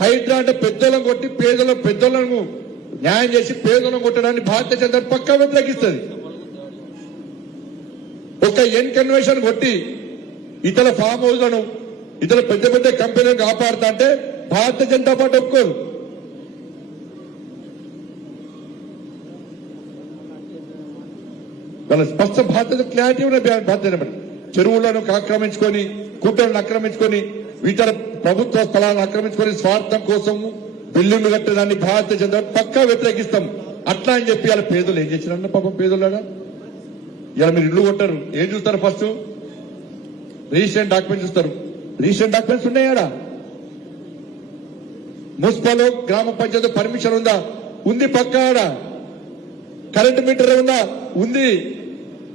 హైడ్రా అంటే పెద్దోళ్ళని కొట్టి పెద్దోళ్ళను న్యాయం చేసి పేదలను కొట్టడాన్ని భారతీయ జనతా పక్కా వ్యతిరేకిస్తుంది. ఒక ఎన్ కన్వెన్షన్ కొట్టి ఇతర ఫామ్ హౌస్లను ఇతర పెద్ద పెద్ద కంపెనీలను కాపాడుతా అంటే భారతీయ జనతా పార్టీ ఒప్పుకోదు. వాళ్ళ స్పష్ట భారత క్లారిటీ ఉన్న భారతీయ చెరువులను ఆక్రమించుకొని కుట్రలను ఆక్రమించుకొని ఇతర ప్రభుత్వ స్థలాలను ఆక్రమించుకొని స్వార్థం కోసం బిల్లులు కట్టడాన్ని భారతీయ జనతా పక్కా వ్యతిరేకిస్తాం. అట్లా అని చెప్పి వాళ్ళ పేదలు ఏం చేసినారన్న పాపం పేదలాగా ఇలా మీరు ఇల్లు కొట్టారు. ఏం చూస్తారు? ఫస్ట్ రిజిస్ట్రేషన్ డాక్యుమెంట్స్ చూస్తారు. రిజిస్ట్రేషన్ డాక్యుమెంట్స్ ఉన్నాయాడా? మున్సిపల్ గ్రామ పంచాయతీ పర్మిషన్ ఉందా? ఉంది. పక్కాడ కరెంట్ మీటర్ ఉందా? ఉంది.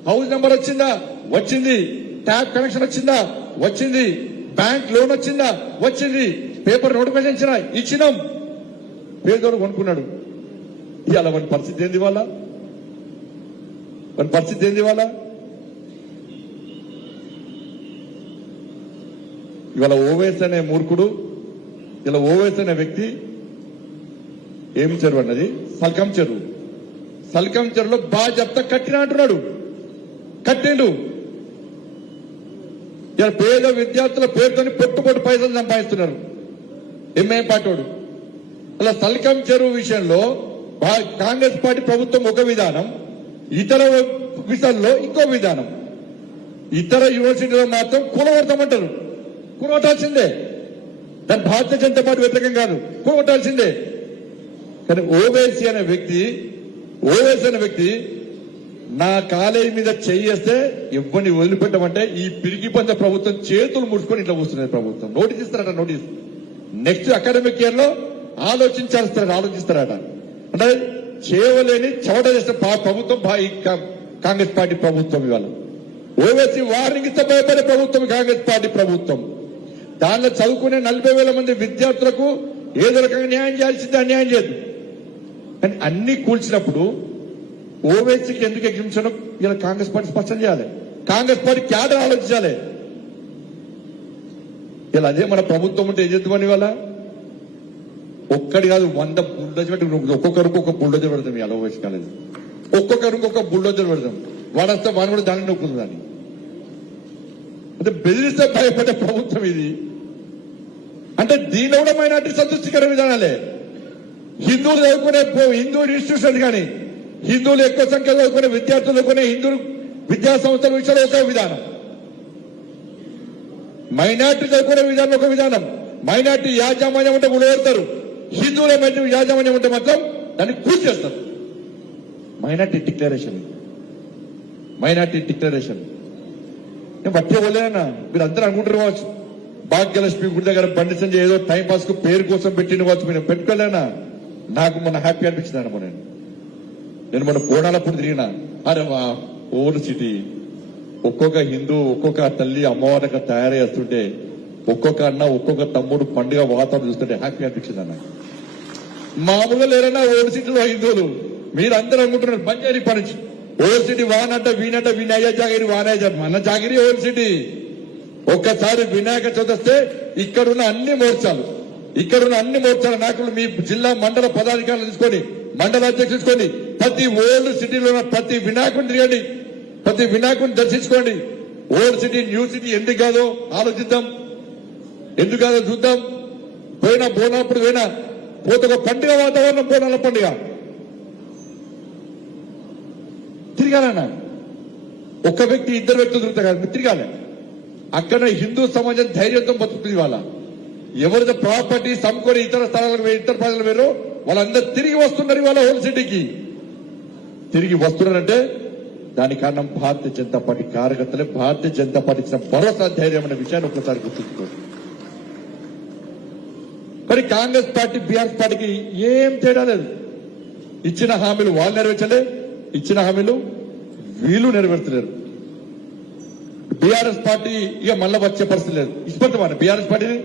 హౌస్ నెంబర్ వచ్చిందా? వచ్చింది. ట్యాప్ కనెక్షన్ వచ్చిందా? వచ్చింది. బ్యాంక్ లోన్ వచ్చిందా? వచ్చింది. పేపర్ నోటిఫికేషన్ ఇచ్చినాం. పేదోడు కొనుక్కున్నాడు. ఇవాళ మన పరిస్థితి ఏంది? వాళ్ళ పరిస్థితి ఏంది? వాళ్ళ ఇవాళ ఓవైస్ అనే మూర్ఖుడు, ఇలా ఓవైస్ అనే వ్యక్తి ఏం చెరువు అన్నది సల్కం చెరువు. సల్కం చెరువులో బాధ్యత కట్టిన అంటున్నాడు. కట్టిండు. ఇలా పేద విద్యార్థుల పేరుతోని పొట్టు పైసలు సంపాదిస్తున్నారు ఎంఏ పాటోడు. అలా సల్కం చెరువు విషయంలో కాంగ్రెస్ పార్టీ ప్రభుత్వం ఒక విధానం, ఇతర విషయాల్లో ఇంకో విధానం. ఇతర యూనివర్సిటీలో మాత్రం కూలగొడతామంటారు. కూలగొట్టాల్సిందే. దాని భారతీయ జనతా పార్టీ వ్యతిరేకం కాదు, కూలగొట్టాల్సిందే. కానీ ఓవైసీ అనే వ్యక్తి నా కాలేజీ మీద చేయేస్తే ఇవ్వని వదిలిపెట్టమంటే ఈ పిరికి పంద ప్రభుత్వం చేతులు ముడుచుకొని ఇట్లా కూర్చున్నది ప్రభుత్వం. నోటీస్ ఇస్తారట. నోటీస్ నెక్స్ట్ అకాడమిక్ ఇయర్ లో ఆలోచిస్తారట. అంటే చేయలేని చవట చేసిన ప్రభుత్వం కాంగ్రెస్ పార్టీ ప్రభుత్వం. ఇవాళ ఓవైసీ వార్నింగ్ ఇస్తే భయపడే ప్రభుత్వం కాంగ్రెస్ పార్టీ ప్రభుత్వం. దానిలో చదువుకునే 40,000 మంది విద్యార్థులకు ఏదో రకంగా న్యాయం చేయాల్సిందే, అన్యాయం చేయదు. కానీ అన్ని కూల్చినప్పుడు ఓవైసీకి ఎందుకు ఎగ్జిబిషన్ ఇలా కాంగ్రెస్ పార్టీ స్పష్టం చేయాలి. కాంగ్రెస్ పార్టీ క్యాడర్ ఆలోచించాలి. ఇలా అదే మన ప్రభుత్వం ఉంటే ఏం చేద్దామని ఇవాళ ఒక్కడి కాదు 100 బుల్డోజర్ పెట్టి ఒక్కొక్కరికి ఒక బుల్డోజర్ పెడతాం. ఇలా ఓవైసీ కాలేదు. ఒక్కొక్కరికి ఒక బుల్డోజర్ పెడతాం. వాడు వస్తే వాడు కూడా దాన్ని నొక్కుంది. దాన్ని అంటే బెదిరిస్తే భయపడే ప్రభుత్వం ఇది. అంటే దీనిలో కూడా మైనార్టీ సంతృష్టికర విధానాలే. హిందువులు చదువుకునే హిందూ ఇన్స్టిట్యూషన్ కానీ హిందువులు ఎక్కువ సంఖ్యలో చదువుకునే విద్యార్థులు చదువుకునే హిందూ విద్యా సంస్థల విషయంలో ఒక విధానం, మైనార్టీ చదువుకునే విధానం ఒక విధానం. మైనార్టీ యాజమాన్యం ఉంటే ఉడగొడతారు. హిందువుల మధ్య యాజమాన్యం ఉంటే మాత్రం దాన్ని పూర్తి చేస్తారు. మైనార్టీ డిక్లరేషన్ నేను బట్టే పోలేనా? మీరు అందరూ అనుకుంటారు కావచ్చు భాగ్యలక్ష్మి గుడి దగ్గర బండి సంజయ్ ఏదో టైం పాస్ కు పేరు కోసం పెట్టిన కావచ్చు. మీరు పెట్టుకోలేనా? నాకు మొన్న హ్యాపీ అనిపించింది అన్నమో. నేను మొన్న కోడాలప్పుడు తిరిగినా. అరే వా ఓల్డ్ సిటీ ఒక్కొక్క హిందూ ఒక్కొక్క తల్లి అమ్మవారిగా తయారయ్యేస్తుంటే ఒక్కొక్క అన్న ఒక్కొక్క తమ్ముడు పండుగ వాతావరణం చూస్తుంటే హ్యాపీ అనిపించింది అన్న. మామూలుగా లేరన్నా ఓల్డ్ సిటీలో హిందువులు. మీరు అందరూ అనుకుంటున్నారు బంజారీ పని నుంచి ఓల్డ్ సిటీ వానట వినయ్య జాగిరి వానయ్య మన జాగిరి ఓల్డ్ సిటీ. ఒక్కసారి వినాయక చవితి వస్తే ఇక్కడున్న అన్ని మోర్చాల నాయకులు మీ జిల్లా మండల పదాధికారులు తీసుకొని మండల అధ్యక్షులు తీసుకొని ప్రతి ఓల్డ్ సిటీలో ఉన్న ప్రతి వినాయకుడిని తిరగండి, ప్రతి వినాయకుడిని దర్శించుకోండి. ఓల్డ్ సిటీ న్యూ సిటీ ఎందుకు కాదో ఆలోచిద్దాం, ఎందుకు కాదో చూద్దాం. పోయినా బోనాప్పుడు పోతే ఒక పండుగ వాతావరణం, బోనాల పండుగ తిరగాలన్నా. ఒక్క వ్యక్తి ఇద్దరు వ్యక్తులు తిరుగుతారు కదా, తిరగాలి. అక్కడ హిందూ సమాజం ధైర్యంతో బతుకుతుంది. వాళ్ళ ఎవరిదో ప్రాపర్టీ సమ్ముకొని ఇతర స్థలాలకు ఇతర ప్రజలు వేరు వాళ్ళందరూ తిరిగి వస్తున్నారు. ఇవాళ ఓల్డ్ సిటీకి తిరిగి వస్తున్నారంటే దానికి కారణం భారతీయ జనతా పార్టీ కార్యకర్తలే. భారతీయ జనతా పార్టీ ఇచ్చిన భరోసా ధైర్యం అనే విషయాన్ని ఒక్కసారి గుర్తుంచుకోండి. మరి కాంగ్రెస్ పార్టీ బీఆర్ఎస్ పార్టీకి ఏం తేడా లేదు. ఇచ్చిన హామీలు వాళ్ళు నెరవేర్చలే, ఇచ్చిన హామీలు వీళ్ళు నెరవేర్చలేరు. బీఆర్ఎస్ పార్టీ ఇక మళ్ళా వచ్చే పరిస్థితి లేదు. ఇష్టపడతామని బీఆర్ఎస్ పార్టీని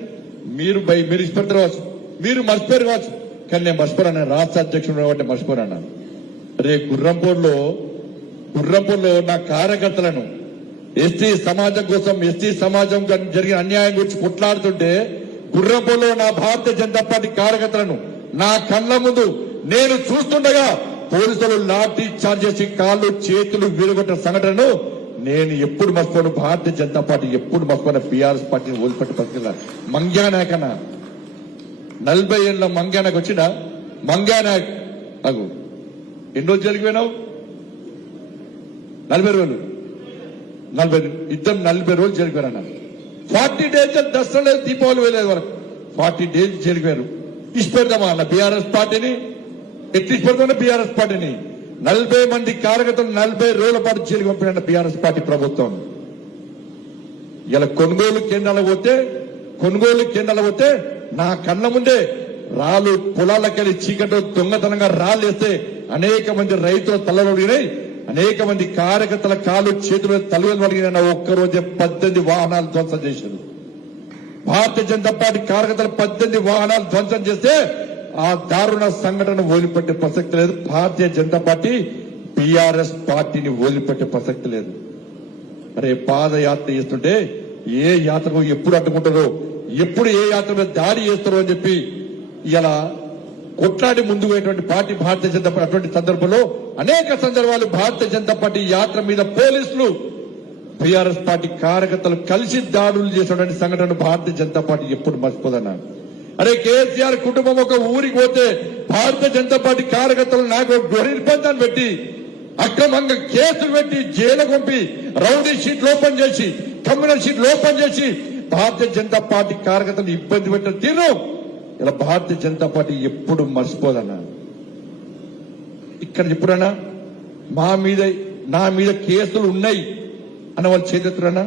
మీరు ఇష్టపడతారు కావచ్చు, మీరు మర్చిపోయారు కావచ్చు. కానీ నేను మర్చిపోరాను. రాష్ట్ర అధ్యక్షుడు కాబట్టి మర్చిపోరాను. రే గుర్రంపూర్లో నా కార్యకర్తలను ఎస్టీ సమాజం కోసం, ఎస్టీ సమాజం జరిగిన అన్యాయం గురించి కొట్లాడుతుంటే గుర్రంపోలో నా భారతీయ జనతా పార్టీ కార్యకర్తలను నా కళ్ళ ముందు నేను చూస్తుండగా పోలీసులు లాఠీ చార్జ్ చేసి కాళ్ళు చేతులు విరగొట్టిన సంఘటనను నేను ఎప్పుడు మర్చిపోను. భారతీయ జనతా పార్టీ ఎప్పుడు మర్చిపోయిన బీఆర్ఎస్ పార్టీని వదిలిపెట్టే పరిస్థితి మంగ్యానాయకన్నా 40 ఏళ్ళ మంగ్యానాయక్ వచ్చినా మంగ్యానాయక్ అగు ఎన్ని రోజులు జరిగిపోయినావు 40 రోజులు 40 ఇద్దరు 40 రోజులు జరిగిపోయారన్న 40 డేస్ దసరా లేదు దీపావళి వేయలేదు వరకు 40 డేస్ జరిగిపోయారు. ఇష్టపెడతామా అన్న బీఆర్ఎస్ పార్టీని ఎట్టి ఇష్టపెడతామన్నా బీఆర్ఎస్ పార్టీని 40 మంది కార్యకర్తలు 40 రోజుల పాటు జైలుకి పంపిన బీఆర్ఎస్ పార్టీ ప్రభుత్వం. ఇలా కొనుగోలు కేంద్రాలకు పోతే నా కళ్ళ ముందే రాళ్ళు పొలాలకెళ్ళి చీకట్లో దొంగతనంగా రాళ్ళు వేస్తే అనేక మంది రైతుల తలలు అడిగినాయి, అనేక మంది కార్యకర్తల కాళ్ళు చేతులు తలలు అడిగిన ఒక్కరోజే 18 వాహనాలు ధ్వంసం చేశారు. భారతీయ జనతా పార్టీ కార్యకర్తలు 18 వాహనాలు ధ్వంసం చేస్తే ఆ దారుణ సంఘటన వదిలిపెట్టే ప్రసక్తి లేదు. భారతీయ జనతా పార్టీ బీఆర్ఎస్ పార్టీని వదిలిపెట్టే ప్రసక్తి లేదు. అరే పాదయాత్ర చేస్తుంటే ఏ యాత్రకు ఎప్పుడు అడ్డుకుంటారో, ఎప్పుడు ఏ యాత్ర మీద దాడి చేస్తారో అని చెప్పి ఇలా కొట్లాడి ముందుకు పోయేటువంటి పార్టీ భారతీయ జనతా పార్టీ. అటువంటి సందర్భంలో అనేక సందర్భాలు భారతీయ జనతా పార్టీ యాత్ర మీద పోలీసులు బీఆర్ఎస్ పార్టీ కార్యకర్తలు కలిసి దాడులు చేసినటువంటి సంఘటన భారతీయ జనతా పార్టీ ఎప్పుడు మర్చిపోదన్నారు. అరే కేసీఆర్ కుటుంబం ఒక ఊరికి పోతే భారతీయ జనతా పార్టీ కార్యకర్తలు నాకు నిర్బంధాన్ని పెట్టి అక్రమంగా కేసులు పెట్టి జైలు పంపి రౌడీ షీట్లు ఓపెన్ చేసి కమ్యూనల్ షీట్లు ఓపెన్ చేసి భారతీయ జనతా పార్టీ కార్యకర్తలు ఇబ్బంది పెట్టిన తీరు ఇలా భారతీయ జనతా పార్టీ ఎప్పుడు మర్చిపోదన్నా. ఇక్కడ ఎప్పుడన్నా నా మీద కేసులు ఉన్నాయి అన్న వాళ్ళు చేతున్నా,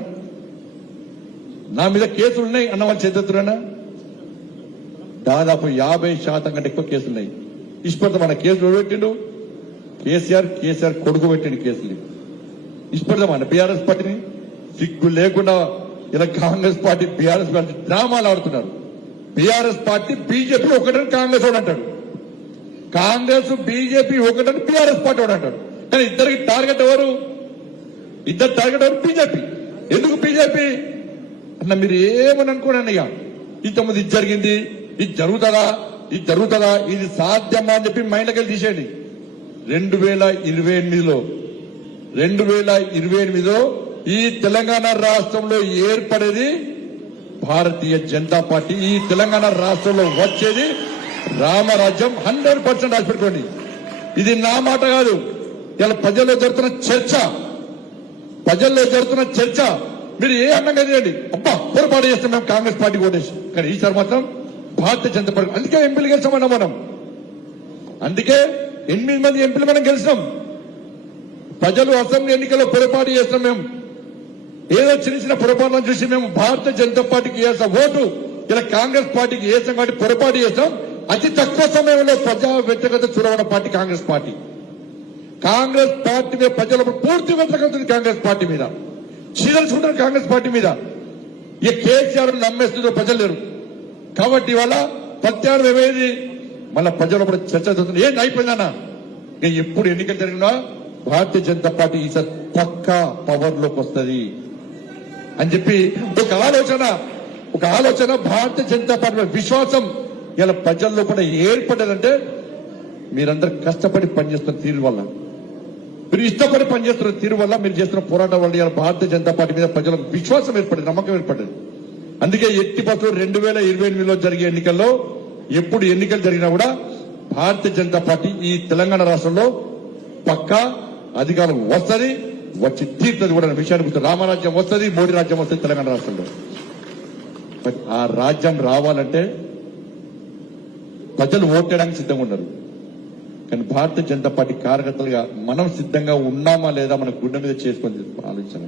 నా మీద కేసులు ఉన్నాయి అన్న వాళ్ళు చేతున్నా దాదాపు 50% కంటే ఎక్కువ కేసులున్నాయి. ఇష్టపడతా మన కేసులు పెట్టిండు కేసీఆర్ కొడుకు పెట్టిండు కేసులు. ఇష్టపడతాం మన బీఆర్ఎస్ పార్టీని సిగ్గు లేకుండా ఇలా కాంగ్రెస్ పార్టీ బీఆర్ఎస్ పార్టీ డ్రామాలు ఆడుతున్నారు. బీఆర్ఎస్ పార్టీ బీజేపీ ఒకటని కాంగ్రెస్ వాడు అంటాడు, కాంగ్రెస్ బీజేపీ ఒకటని బీఆర్ఎస్ పార్టీ వాడు అంటాడు. కానీ ఇద్దరికి టార్గెట్ ఎవరు బీజేపీ. ఎందుకు బీజేపీ అన్న మీరు ఏమని అనుకోండి ఇక ఇంతకుముందు ఇది జరిగింది, ఇది జరుగుతుందా ఇది సాధ్యమా అని చెప్పి మైండ్కి వెళ్ళి తీసేయండి. 2028లో ఈ తెలంగాణ రాష్ట్రంలో ఏర్పడేది భారతీయ జనతా పార్టీ. ఈ తెలంగాణ రాష్ట్రంలో వచ్చేది రామరాజ్యం 100% రాసిపెట్టుకోండి. ఇది నా మాట కాదు, ఇలా ప్రజల్లో జరుగుతున్న చర్చ. మీరు ఏ అన్నంగా చేయండి, అబ్బా పొరపాటు చేస్తాం మేము కాంగ్రెస్ పార్టీ ఓటేసి, కానీ ఈసారి మాత్రం భారతీయ జనతా పార్టీ. అందుకే ఎంపీలు గెలిచామన్నా మనం, అందుకే 8 మంది ఎంపీలు మనం గెలిచినాం. ప్రజలు అసెంబ్లీ ఎన్నికల్లో పొరపాటు చేస్తాం మేము, ఏదో చిన్న పొరపాటులను చూసి మేము భారతీయ జనతా పార్టీకి వేసాం ఓటు, ఇలా కాంగ్రెస్ పార్టీకి వేసాం కాబట్టి పొరపాటు చేస్తాం. అతి తక్కువ సమయంలో ప్రజా వ్యతిరేకత చూడవన్న party Congress party. Congress party మీద ప్రజలకు పూర్తి వ్యతిరేకత ఉంది. కాంగ్రెస్ పార్టీ మీద చీదలుచుకుంటారు. కాంగ్రెస్ పార్టీ మీద ఈ కేసీఆర్ నమ్మేస్తుందో ప్రజలు లేరు కాబట్టి ఇవాళ ప్రత్యామ్నాయం ఏమైంది, మళ్ళా ప్రజలు కూడా చర్చ జరుగుతుంది. ఏంటి అయిపోయిందన్నా, ఎప్పుడు ఎన్నికలు జరిగినా భారతీయ జనతా పార్టీ ఈసారి పక్కా పవర్ లోకి వస్తుంది అని చెప్పి ఒక ఆలోచన భారతీయ జనతా పార్టీ విశ్వాసం ఇలా ప్రజల్లో కూడా ఏర్పడ్డదంటే మీరందరూ కష్టపడి పనిచేస్తున్న తీరు వల్ల, మీరు ఇష్టపడి పనిచేస్తున్న తీరు వల్ల, మీరు చేస్తున్న పోరాటం వల్ల ఇలా భారతీయ జనతా పార్టీ మీద ప్రజలకు విశ్వాసం ఏర్పడింది, నమ్మకం ఏర్పడింది. అందుకే ఎట్టి పట్టు 2028లో జరిగే ఎన్నికల్లో ఎప్పుడు ఎన్నికలు జరిగినా కూడా భారతీయ జనతా పార్టీ ఈ తెలంగాణ రాష్ట్రంలో పక్కా అధికారం వస్తుంది, వచ్చి తీరుతుంది కూడా విషయాన్ని గుర్తు. రామరాజ్యం వస్తుంది, మోడీ రాజ్యం వస్తుంది తెలంగాణ రాష్ట్రంలో. ఆ రాజ్యం రావాలంటే ప్రజలు ఓటేయడానికి సిద్ధంగా ఉన్నారు. కానీ భారతీయ జనతా పార్టీ కార్యకర్తలుగా మనం సిద్ధంగా ఉన్నామా లేదా మన గుండె మీద చేసుకొని ఆలోచించాలి.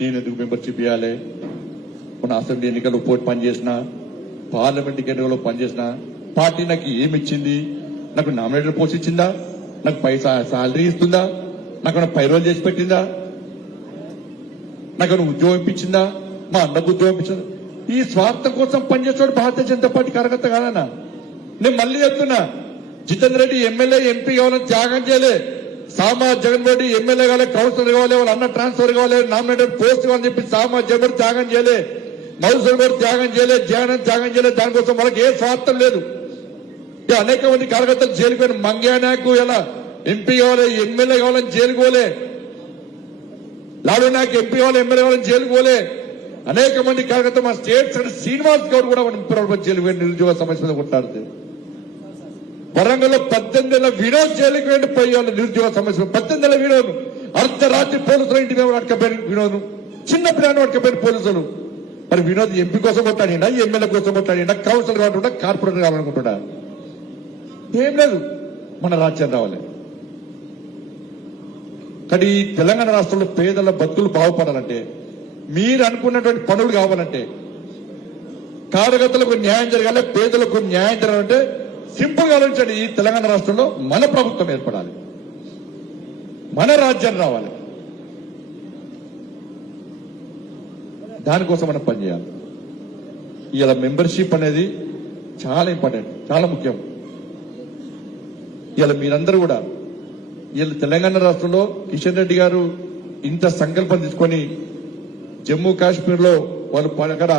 నేను ఎందుకు మెంబర్షిప్ ఇవ్వాలి, మన అసెంబ్లీ ఎన్నికల్లో పోటీ పనిచేసినా, పార్లమెంట్ ఎన్నికల్లో పనిచేసినా పార్టీ నాకు ఏమిచ్చింది, నాకు నామినేటర్ పోస్ట్ ఇచ్చిందా, నాకు శాలరీ ఇస్తుందా, నాకు పైరోలు చేసి పెట్టిందా, నాకు ఉద్యోగం ఇప్పించిందా, మా అన్నకు ఉద్యోగం ఇప్పించిందా. ఈ స్వార్థం కోసం పనిచేస్తాడు భారతీయ జనతా పార్టీ కార్యకర్త కాదన్నా. నేను మళ్ళీ చెప్తున్నా, జితేందర్ రెడ్డి ఎమ్మెల్యే ఎంపీ కావాలని త్యాగం చేయలే, జగన్ రెడ్డి ఎమ్మెల్యే కావాలి, కౌన్సిలర్ కావాలి, వాళ్ళ అన్న ట్రాన్స్ఫర్ కావాలి, నామినేటెడ్ పోస్ట్ కావాలని చెప్పి జగన్ త్యాగం చేయలే. మధుసూదన్ కూడా త్యాగం చేయలేదు, త్యాగం చేయలేదు. దానికోసం వాళ్ళకి ఏ స్వార్థం లేదు. అనేక మంది కార్యకర్తలు జైలుకోని మంగ్యానాకు ఎలా ఎంపీ కావాలి, ఎమ్మెల్యే కావాలని జైలుకోలే. లాడు నాకు ఎంపీ కావాలి, ఎమ్మెల్యే కావాలని జైలుకోలే. అనేక మంది కార్యకర్తలు మా స్టేట్ సెక్రటరీ శ్రీనివాస్ గౌడ్ కూడా జైలుకు వెళ్ళి నిరుద్యోగ సమస్య మీద కొట్లాడితే, వరంగల్లో 18 ఏళ్ల వినోద్ జైలుకు వెళ్ళి పోయేవాళ్ళు నిరుద్యోగ సమస్య. 18 ఏళ్ల వినోద్ అర్ధరాత్రి పోలీసులు ఇంటి మీద అడకపోయిన వినోద్, చిన్న పిల్లలు అడకపోయిన పోలీసులు. మరి వినోద్ ఎంపీ కోసం కొట్లాడినా, ఎమ్మెల్యే కోసం కొట్లాడినా, కౌన్సిలర్ కావాలనుకుంటా, కార్పొరేటర్ కావాలనుకుంటున్నా, ఏం లేదు. మన రాజ్యం రావాలి. కానీ ఈ తెలంగాణ రాష్ట్రంలో పేదల బతుకులు బాగుపడాలంటే, మీరు అనుకున్నటువంటి పనులు కావాలంటే, కార్యకర్తలకు న్యాయం జరగాలి, పేదలకు న్యాయం జరగాలంటే సింపుల్ గా ఆలోచించండి. ఈ తెలంగాణ రాష్ట్రంలో మన ప్రభుత్వం ఏర్పడాలి, మన రాజ్యం రావాలి. దానికోసం మనం పనిచేయాలి. ఇలా మెంబర్షిప్ అనేది చాలా ఇంపార్టెంట్, చాలా ముఖ్యం. ఇలా మీరందరూ కూడా ఇలా తెలంగాణ రాష్ట్రంలో కిషన్ రెడ్డి గారు ఇంత సంకల్పం తీసుకొని జమ్మూ కాశ్మీర్ లో వాళ్ళు అక్కడ